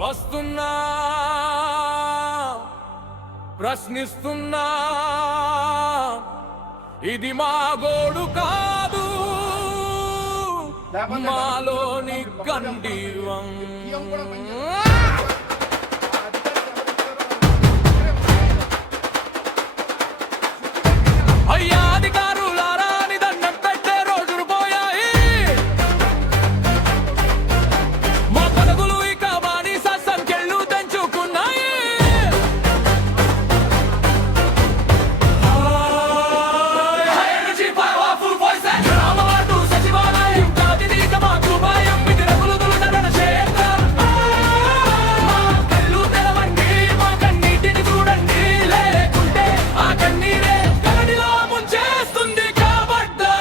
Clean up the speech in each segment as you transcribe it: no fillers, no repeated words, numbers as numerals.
వస్తున్నా ప్రశ్నిస్తున్నా, ఇది మా గోడు కాదు, మాలోని గండివం. అయ్యా అధికారులారా అని దండం పెట్టే రోజులు పోయాయి. మా పదవులు ఇక బానిస సంఖ్యలు తెంచుకున్నాయి. సచివాలయం జాతిని మాకు భయం, ఇది రగులుగులు తరణ క్షేత్రం. కళ్ళు తెరవండి, మా కన్నీటిని చూడండి, లేకుంటే ఆ కన్నీరే కరడిలో ముంచేస్తుంది కాబడ్డా.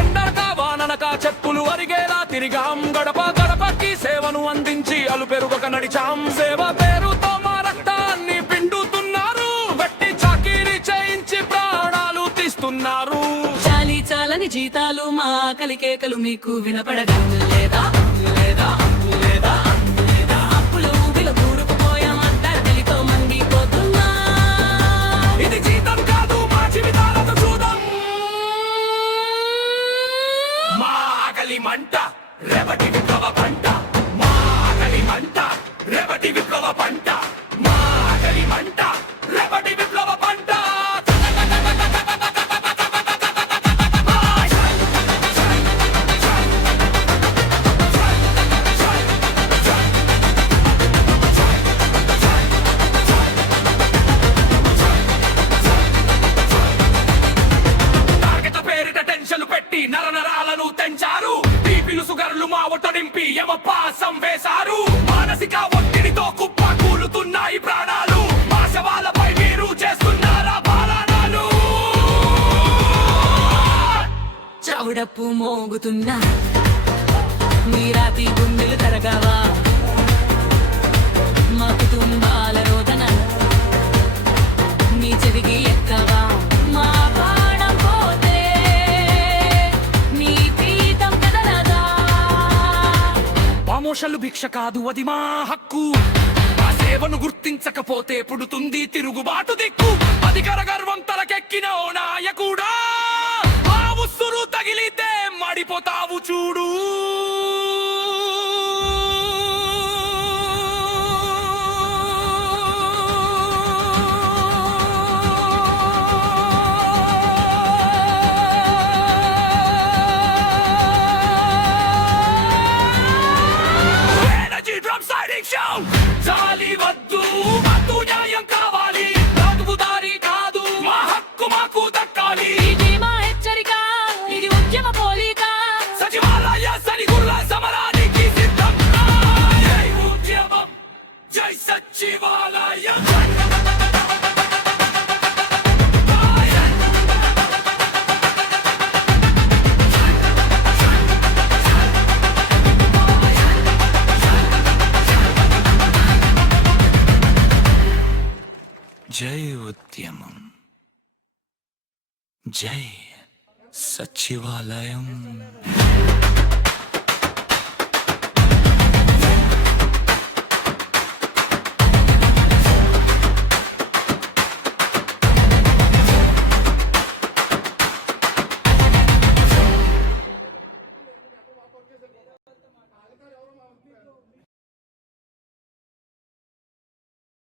ఎండనక వాననక చెప్పులు అరిగేలా తిరిగాం, గడప గడపకి సేవను అందించి అలు పెరుగక నడిచాం. సేవ పేరుతో మా రక్తాన్ని పిండుతున్నారు, బట్టి చాకిరీ చేయించి ప్రాణాలు తీస్తున్నారు. చాలి చాలని జీతాలు, మా కలికేకలు మీకు వినపడడం లేదా? లేదా లేదా లేదా అప్పులు ఊబిలో కూరుకుపోయాం, అద్దరితో మండిపోతున్నా. ఇది జీతం కాదు, మా జీవితాలతో చూద్దాం. మా ఆకలి మంట రేపటి విప్లవ పంట, మా ఆకలి మంట రేపటి విప్లవ పంట, మా ఆకలి మంట రేపటి విప్లవ పంట. తాగత పేరిట టెన్షన్ పెట్టి నరనరాలను తెంచారు, బీపీలు సుగర్లు మా ఒట్ట నింపి యమపాసం వేశారు. మానసిక ఒత్తిడితో కుప్ప కూలుతున్నాయి ప్రాణాలు, మా శవాలపై మీరు చేస్తున్నారా పాలనలు? చౌడప్పు మోగుతున్నా, మీరాతి గుండెలు తరగావా? మా కుటుంబాల రోదన మీ చెవికి ఎక్కవా? మా ప్రాణం పోతే మీ పీఠం కదలదా? పామోషలు భిక్ష కాదు, అది మా హక్కు. ఆ సేవను గుర్తించకపోతే పుడుతుంది తిరుగుబాటు దిక్కు. అధికార గర్వం తలకెక్కిన ఓ నాయకుడా, ఆ ఉస్సురు తగిలితే మడిపోతావు చూడు. Energy drum siding show. జాలి వద్దు, వద్దు న్యాయం కావాలి, రాజుదారి కాదు, మా హక్కు మాకు దక్కాలి. ఇది మా హెచ్చరిక, ఇది ఉద్యమ పోలిక. సచివాలయ సరిగుళ్ళ సమరానికి సిద్ధం. జై ఉద్యమం, జై సచివాలయం. జై ఉద్యమం, జై సచివాలయం.